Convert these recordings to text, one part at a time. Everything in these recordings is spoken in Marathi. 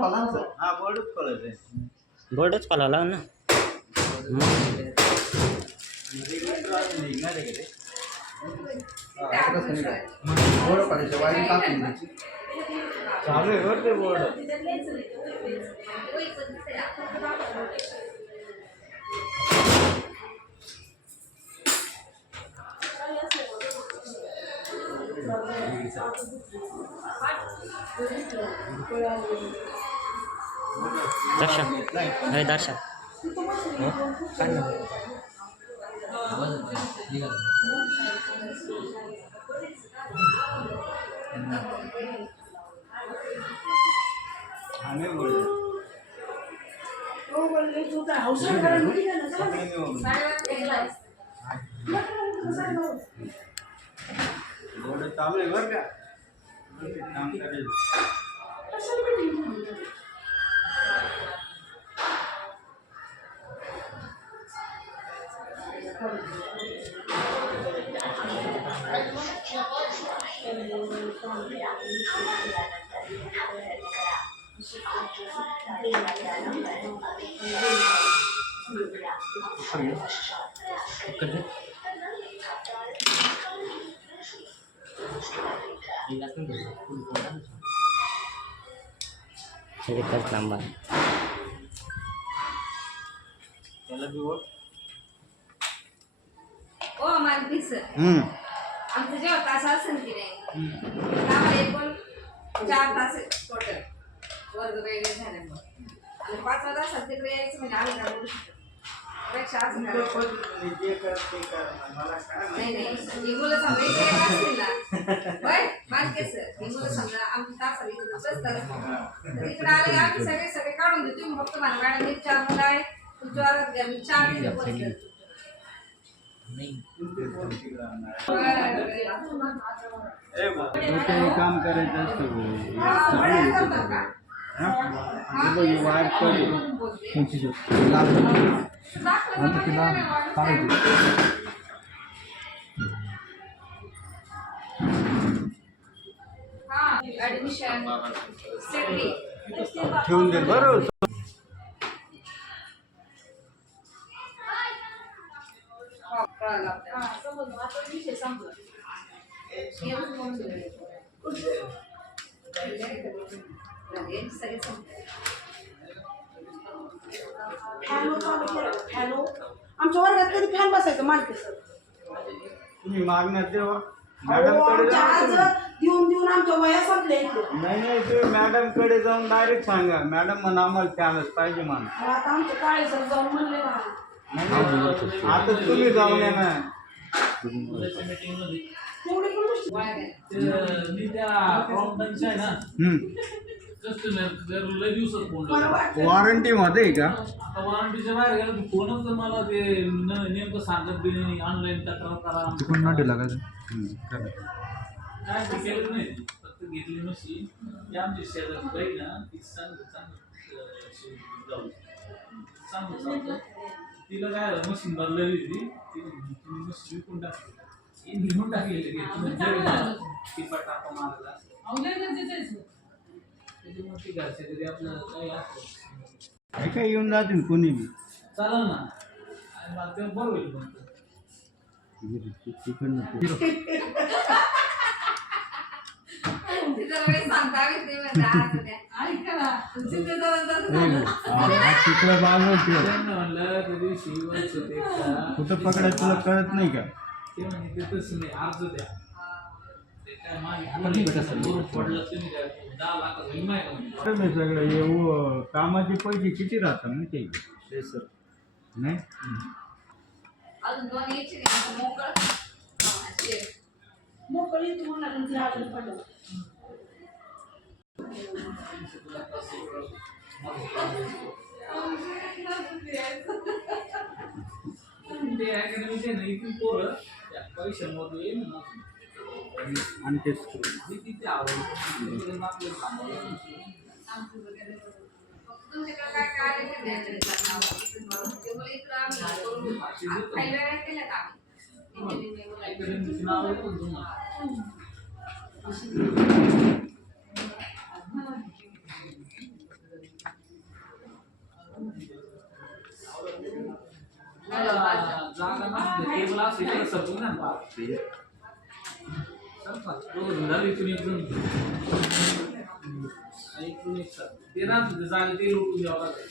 फलांचं हा बोर्डच खोलायचं बोर्डच खोलायला ना निघणार आहे का ते बोर्ड पाहिजे वायरिंग टाकून द्यायची चालू आहे बरं ते बोर्ड दर्शन हे दर्शन बोर्ड चालू आहे बरं का काम करायचं एकच नंबर त्याला बी बोर्ड ओ मानवी सर आमचं जेव्हा तास असेल की नाही आम्हाला एकूण 4 तास टोटल वर्ग वेगळे झाल्यामुळे आणि 5 तासात तिकडे यायचं म्हणजे आम्ही काय बोलू शकतो पेक्षा असं नाही नाही ही मुलं समजा इकडे येत असतील ना बाय मानके सर ही मुलं समजा आमची तासाला इकडे बसतात इकडे आले आम्ही सगळे काढून देतो तुम्ही फक्त मला मॅडम मी 4 मुलं आहे तुमच्या वर्गात घ्या मी 4 दिले पोहोचले काम करायचं असतं वायर ऍडमिशन सगळी ठेवून दे बरोबर हॅलो आमच्या वर्गात कधी फॅन बसायचं मानके सर तुम्ही मागण्यात देवा आज देऊन देऊन आमच्या वया संपल्या नाही नाही तुम्ही मॅडम कडे जाऊन डायरेक्ट सांगा मॅडम म्हणा आम्हाला फॅनच पाहिजे म्हणा आता आमच्या काळे सर जाऊन म्हणले ना आता तुम्ही जाऊन या ना तेवढे पण मी त्या प्रॉब्लेमचं आहे ना कस्टमर लय दिवसात फोन वॉरंटी मध्ये आहे का आता वॉरंटीच्या बाहेर गेला तू फोनच तर मला ते नेमकं सांगत बी नाही ऑनलाईन तक्रार करा तिकडून नटे लागायचं काय ते केलं नाही फक्त घेतली नशी ती आमची शेजारची बाई ना ती सांगत तिला काय मशीन बदलली होती तिने मशीन विकून टाकली लिहून टाकलेली टिपा टाका मारला त्याच्यामुळे ती घरच्या घरी आपलं काही असतं काय येऊन जातील कोणी बी चालेल ना आणि मला ते बरं होईल पण कुठं पकडायचं तुला कळत नाही का ते म्हणजे ते तसं नाही अर्ज द्या ते काय माहिती पडलं तुम्ही 10 लाखाचा विमा आहे का म्हणजे सगळं कामाचे पैसे किती राहतात ना ते सर नाही अजून 2 यायचे मोकळी तुम्हाला अजून पडलं ते अकॅडमीचे नाही इथून पोरं त्या पैशांमध्ये येईल ना आणि ते तिथे आवडतं आपलं सांगायला तुमच्याकडे काय काय आले ते द्यायचं ते मला इकडं आम्ही करून काही वेळा केल्या का अकॅडमीचं नाव आहे पण तुम्हाला जागा नसते टेबल असेल तर सपू ना दोघं झालं इथून इकडून इकडून एक सर ते राहत होते जागा ते लुटून द्यावं लागेल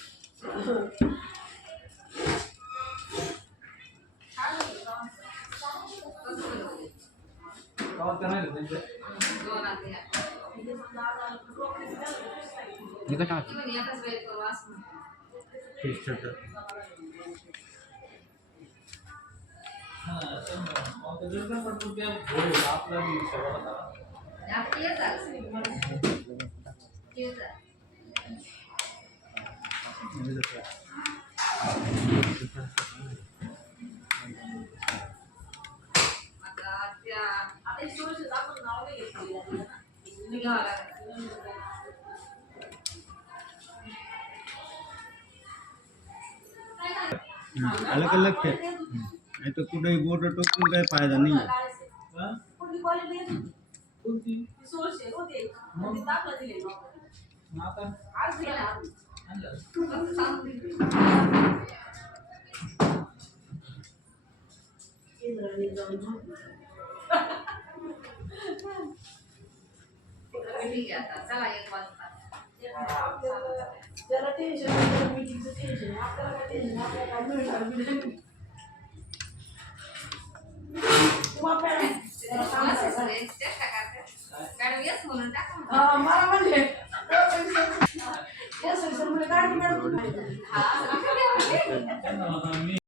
गावात का नाही रे त्यांच्या दोन आता या. हे काय सांगत ती म्हणे एकाच वेळेत करू असं म्हणते. हां मग ते जर पण ते आपला बी सगळं आणि आता येतात. येतात. आता त्या आता सोर्सेस आपण नाव नाही घेतलेलं निघावं लागेल. अलग अलग थे नाही तर कुठेही बोट टोकून काही फायदा नाही आहे. हां कुठली क्वालिटी आहे? कोणती सोर्स आहे, होते. मग? ते दाखला दिले मग. आता आज दिला. आणलं फक्त सांगून दिली. इंद्रायणी जाऊन झोपली. ठीक आहे आता चला 1 वाजता. त्याला टेन्शन मीटिंगचं टेन्शन आपल्याला काय टेन्शन आपल्याला काय मिळणार बी नाही. तुम्हा मॅडम त्याला सांगायचं. चेष्टा करते. मॅडम येस म्हणून टाका. मला म्हणले येस सर म्हणजे गाडी मॅडम